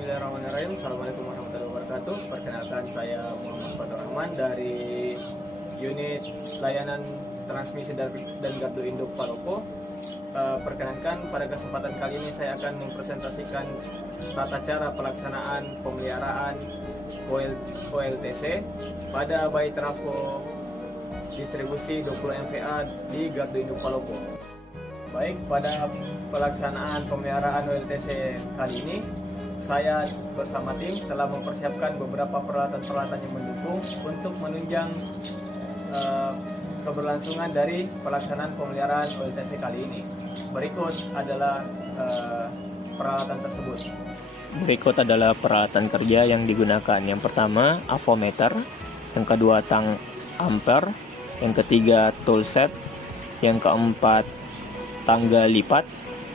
Bismillahirrahmanirrahim. Assalamualaikum warahmatullahi wabarakatuh. Perkenalkan, saya Muhammad Fatur Rahman dari unit layanan transmisi dan gardu induk Palopo. Perkenalkan, pada kesempatan kali ini saya akan mempresentasikan tata cara pelaksanaan pemeliharaan OLTC pada bayi trafo distribusi 20 MVA di gardu induk Palopo. Baik, pada pelaksanaan pemeliharaan OLTC kali ini, saya bersama tim telah mempersiapkan beberapa peralatan-peralatan yang mendukung untuk menunjang keberlangsungan dari pelaksanaan pemeliharaan OLTC kali ini. Berikut adalah peralatan tersebut. Berikut adalah peralatan kerja yang digunakan. Yang pertama, avometer. Yang kedua, tang ampere. Yang ketiga, toolset. Yang keempat, tangga lipat.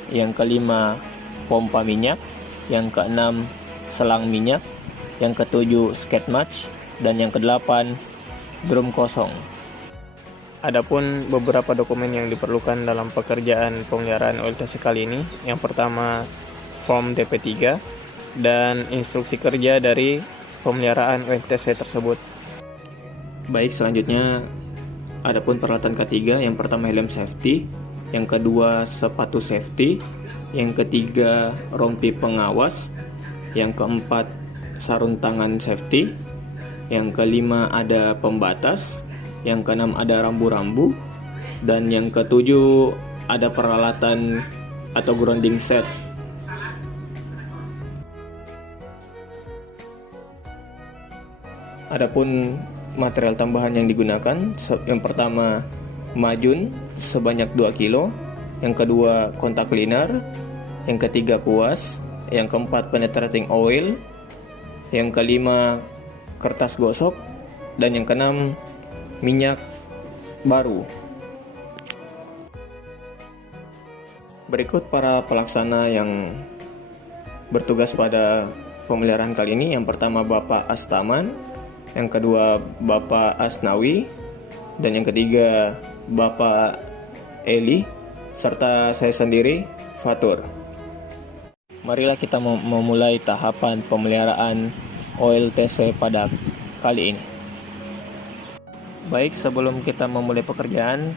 Yang kelima, pompa minyak. Yang keenam, selang minyak. Yang ketujuh, skate match. Dan yang kedelapan, drum kosong. Adapun beberapa dokumen yang diperlukan dalam pekerjaan pemeliharaan OLTC kali ini, yang pertama form DP3 dan instruksi kerja dari pemeliharaan OLTC tersebut. Baik, selanjutnya adapun peralatan ketiga, yang pertama helm safety, yang kedua sepatu safety, yang ketiga rompi pengawas, yang keempat sarung tangan safety, yang kelima ada pembatas, yang keenam ada rambu-rambu, dan yang ketujuh ada peralatan atau grounding set. Adapun material tambahan yang digunakan, yang pertama majun sebanyak 2 kilo, yang kedua kontak cleaner, yang ketiga kuas, yang keempat penetrating oil, yang kelima kertas gosok, dan yang keenam minyak baru. Berikut para pelaksana yang bertugas pada pemeliharaan kali ini. Yang pertama Bapak Astaman, yang kedua Bapak Asnawi, dan yang ketiga Bapak Eli, serta saya sendiri, Fatur. Marilah kita memulai tahapan pemeliharaan OLTC pada kali ini. Baik, sebelum kita memulai pekerjaan,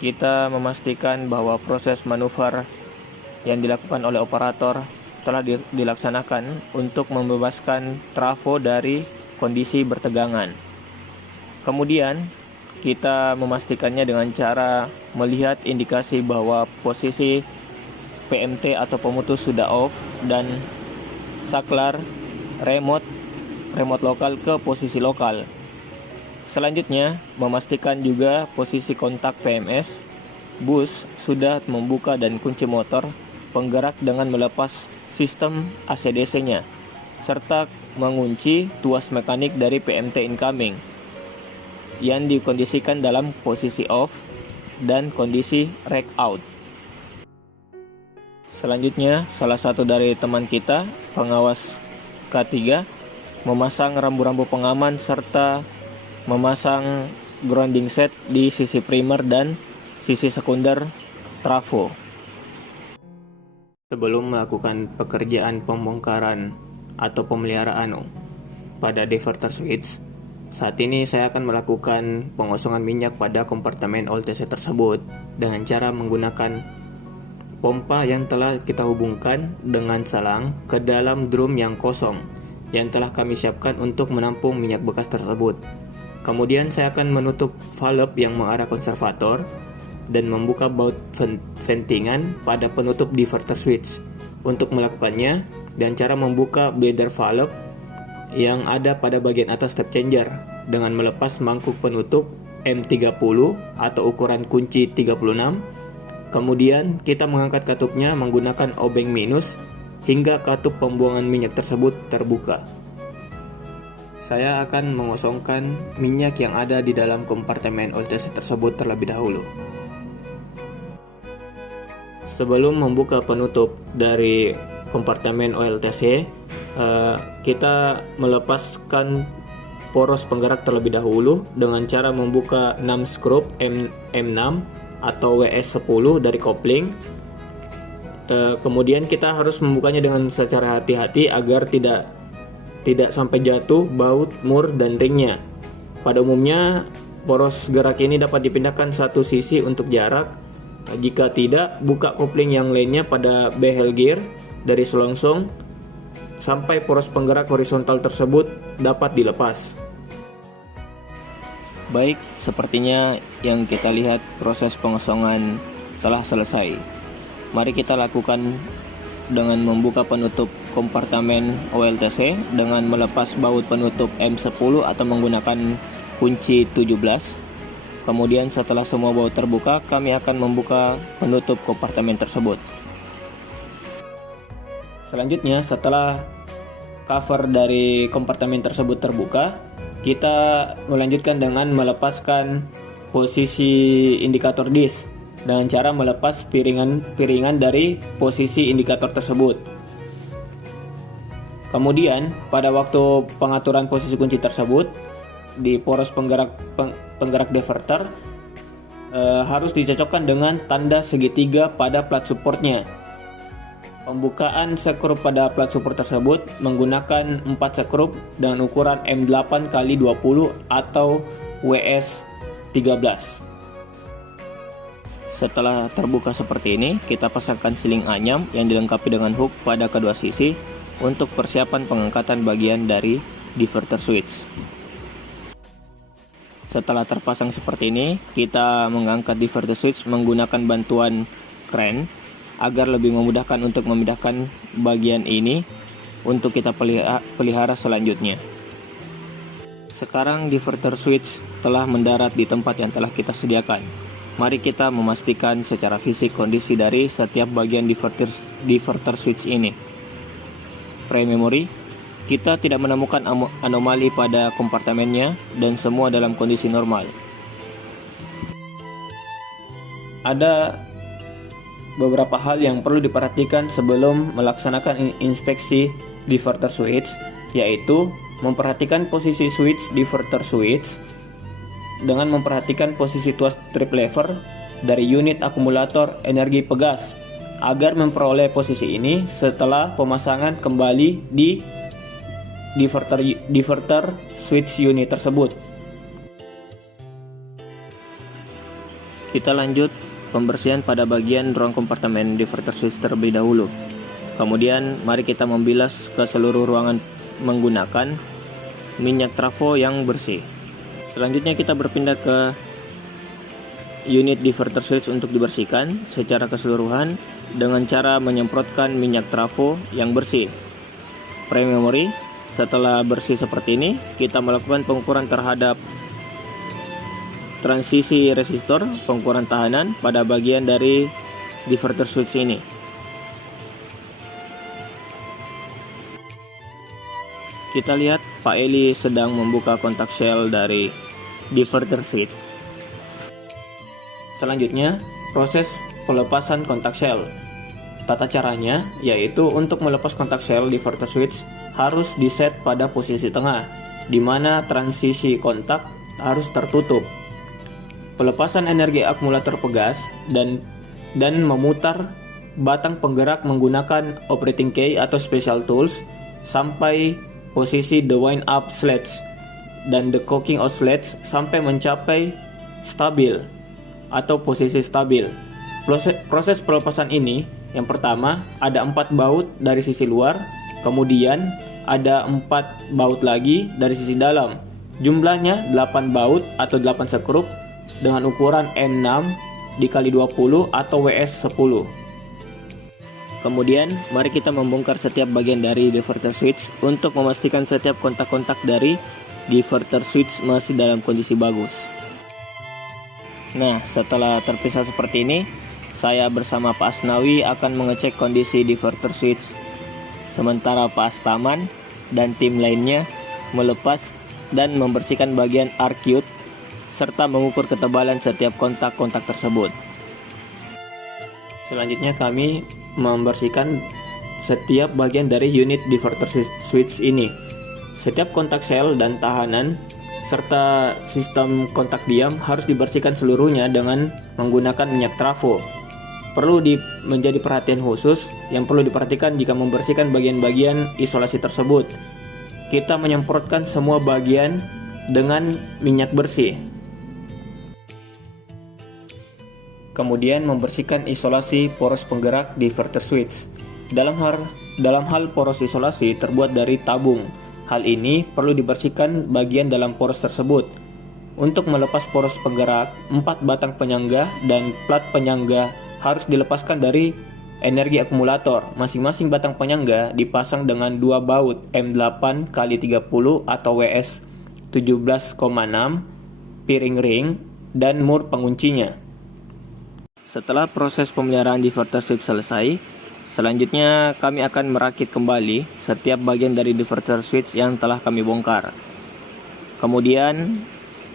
kita memastikan bahwa proses manuver yang dilakukan oleh operator telah dilaksanakan untuk membebaskan trafo dari kondisi bertegangan. Kemudian, kita memastikannya dengan cara melihat indikasi bahwa posisi PMT atau pemutus sudah off dan saklar remote lokal ke posisi lokal. Selanjutnya, memastikan juga posisi kontak PMS, bus sudah membuka dan kunci motor penggerak dengan melepas sistem ACDC-nya, serta mengunci tuas mekanik dari PMT incoming yang dikondisikan dalam posisi off dan kondisi rack out. Selanjutnya, salah satu dari teman kita, pengawas K3, memasang rambu-rambu pengaman serta memasang grounding set di sisi primer dan sisi sekunder trafo. Sebelum melakukan pekerjaan pembongkaran atau pemeliharaan pada diverter switch, saat ini saya akan melakukan pengosongan minyak pada kompartemen OLTC tersebut dengan cara menggunakan pompa yang telah kita hubungkan dengan selang ke dalam drum yang kosong yang telah kami siapkan untuk menampung minyak bekas tersebut. Kemudian saya akan menutup valve yang mengarah konservator dan membuka baut ventingan pada penutup diverter switch. Untuk melakukannya, dan cara membuka bladder valve yang ada pada bagian atas step changer dengan melepas mangkuk penutup M30 atau ukuran kunci 36. Kemudian kita mengangkat katupnya menggunakan obeng minus hingga katup pembuangan minyak tersebut terbuka. Saya akan mengosongkan minyak yang ada di dalam kompartemen OLTC tersebut terlebih dahulu. Sebelum membuka penutup dari kompartemen OLTC, kita melepaskan poros penggerak terlebih dahulu dengan cara membuka 6 skrup M6 atau WS10 dari kopling Kemudian kita harus membukanya dengan secara hati-hati agar tidak sampai jatuh baut, mur, dan ringnya. Pada umumnya poros gerak ini dapat dipindahkan satu sisi untuk jarak. Jika tidak, buka kopling yang lainnya pada behel gear dari selongsong sampai poros penggerak horizontal tersebut dapat dilepas. Baik, sepertinya yang kita lihat proses pengosongan telah selesai. Mari kita lakukan dengan membuka penutup kompartemen OLTC dengan melepas baut penutup M10 atau menggunakan kunci 17. Kemudian setelah semua baut terbuka, kami akan membuka penutup kompartemen tersebut. Selanjutnya, setelah cover dari kompartemen tersebut terbuka, kita melanjutkan dengan melepaskan posisi indikator disk dengan cara melepas piringan dari posisi indikator tersebut. Kemudian pada waktu pengaturan posisi kunci tersebut di poros penggerak diverter harus dicocokkan dengan tanda segitiga pada plat supportnya. Pembukaan skrup pada plat support tersebut menggunakan 4 skrup dengan ukuran M8 x 20 atau WS13. Setelah terbuka seperti ini, kita pasangkan siling anyam yang dilengkapi dengan hook pada kedua sisi untuk persiapan pengangkatan bagian dari diverter switch. Setelah terpasang seperti ini, kita mengangkat diverter switch menggunakan bantuan kren agar lebih memudahkan untuk memindahkan bagian ini untuk kita pelihara selanjutnya. Sekarang diverter switch telah mendarat di tempat yang telah kita sediakan. Mari kita memastikan secara fisik kondisi dari setiap bagian diverter switch ini. Frame memory, kita tidak menemukan anomali pada kompartemennya dan semua dalam kondisi normal. Ada beberapa hal yang perlu diperhatikan sebelum melaksanakan inspeksi diverter switch, yaitu memperhatikan posisi switch diverter switch dengan memperhatikan posisi tuas trip lever dari unit akumulator energi pegas agar memperoleh posisi ini setelah pemasangan kembali di diverter switch unit tersebut. Kita lanjut pembersihan pada bagian ruang kompartemen diverter switch terlebih dahulu. Kemudian mari kita membilas ke seluruh ruangan menggunakan minyak trafo yang bersih. Selanjutnya kita berpindah ke unit diverter switch untuk dibersihkan secara keseluruhan dengan cara menyemprotkan minyak trafo yang bersih. Frame memory, setelah bersih seperti ini, kita melakukan pengukuran terhadap transisi resistor, pengukuran tahanan pada bagian dari diverter switch ini. Kita lihat Pak Eli sedang membuka kontak shell dari diverter switch. Selanjutnya, proses pelepasan kontak shell. Tata caranya yaitu untuk melepas kontak shell diverter switch harus diset pada posisi tengah, di mana transisi kontak harus tertutup. Pelepasan energi akumulator pegas dan memutar batang penggerak menggunakan operating key atau special tools sampai posisi the wind up sledge dan the cocking out sledge sampai mencapai stabil atau posisi stabil. Proses pelepasan ini, yang pertama ada 4 baut dari sisi luar, kemudian ada 4 baut lagi dari sisi dalam. Jumlahnya 8 baut atau 8 skrup dengan ukuran M6 dikali 20 atau WS10. Kemudian mari kita membongkar setiap bagian dari diverter switch untuk memastikan setiap kontak-kontak dari diverter switch masih dalam kondisi bagus. Nah, setelah terpisah seperti ini, saya bersama Pak Asnawi akan mengecek kondisi diverter switch, sementara Pak Astaman dan tim lainnya melepas dan membersihkan bagian arcuate serta mengukur ketebalan setiap kontak-kontak tersebut. Selanjutnya kami membersihkan setiap bagian dari unit diverter switch ini. Setiap kontak sel dan tahanan serta sistem kontak diam harus dibersihkan seluruhnya dengan menggunakan minyak trafo. menjadi perhatian khusus yang perlu diperhatikan jika membersihkan bagian-bagian isolasi tersebut. Kita menyemprotkan semua bagian dengan minyak bersih. Kemudian membersihkan isolasi poros penggerak diverter switch. Dalam hal poros isolasi terbuat dari tabung. Hal ini perlu dibersihkan bagian dalam poros tersebut. Untuk melepas poros penggerak, 4 batang penyangga dan plat penyangga harus dilepaskan dari energi akumulator. Masing-masing batang penyangga dipasang dengan 2 baut M8 x 30 atau WS 17,6 piring ring dan mur penguncinya. Setelah proses pemeliharaan diverter switch selesai, selanjutnya kami akan merakit kembali setiap bagian dari diverter switch yang telah kami bongkar. Kemudian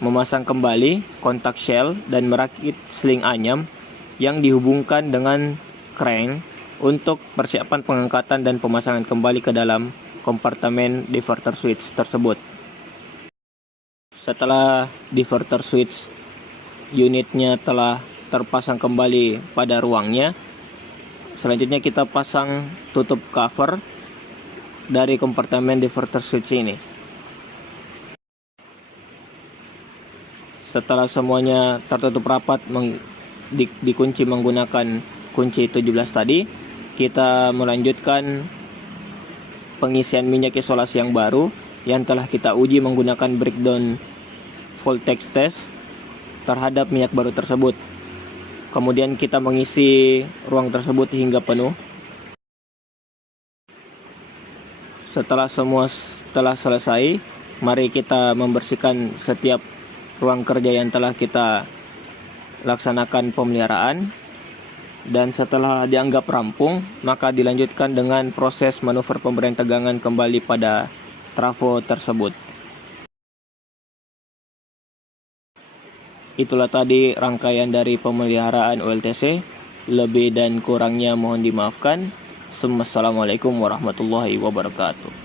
memasang kembali kontak shell dan merakit seling anyam yang dihubungkan dengan crank untuk persiapan pengangkatan dan pemasangan kembali ke dalam kompartemen diverter switch tersebut. Setelah diverter switch unitnya telah terpasang kembali pada ruangnya, selanjutnya kita pasang tutup cover dari kompartemen diverter switch ini. Setelah semuanya tertutup rapat dikunci menggunakan kunci 17 tadi, kita melanjutkan pengisian minyak isolasi yang baru yang telah kita uji menggunakan breakdown voltage test terhadap minyak baru tersebut. Kemudian kita mengisi ruang tersebut hingga penuh. Setelah selesai, mari kita membersihkan setiap ruang kerja yang telah kita laksanakan pemeliharaan, dan setelah dianggap rampung, maka dilanjutkan dengan proses manuver pemberian tegangan kembali pada trafo tersebut. Itulah tadi rangkaian dari pemeliharaan OLTC. Lebih dan kurangnya mohon dimaafkan. Assalamualaikum warahmatullahi wabarakatuh.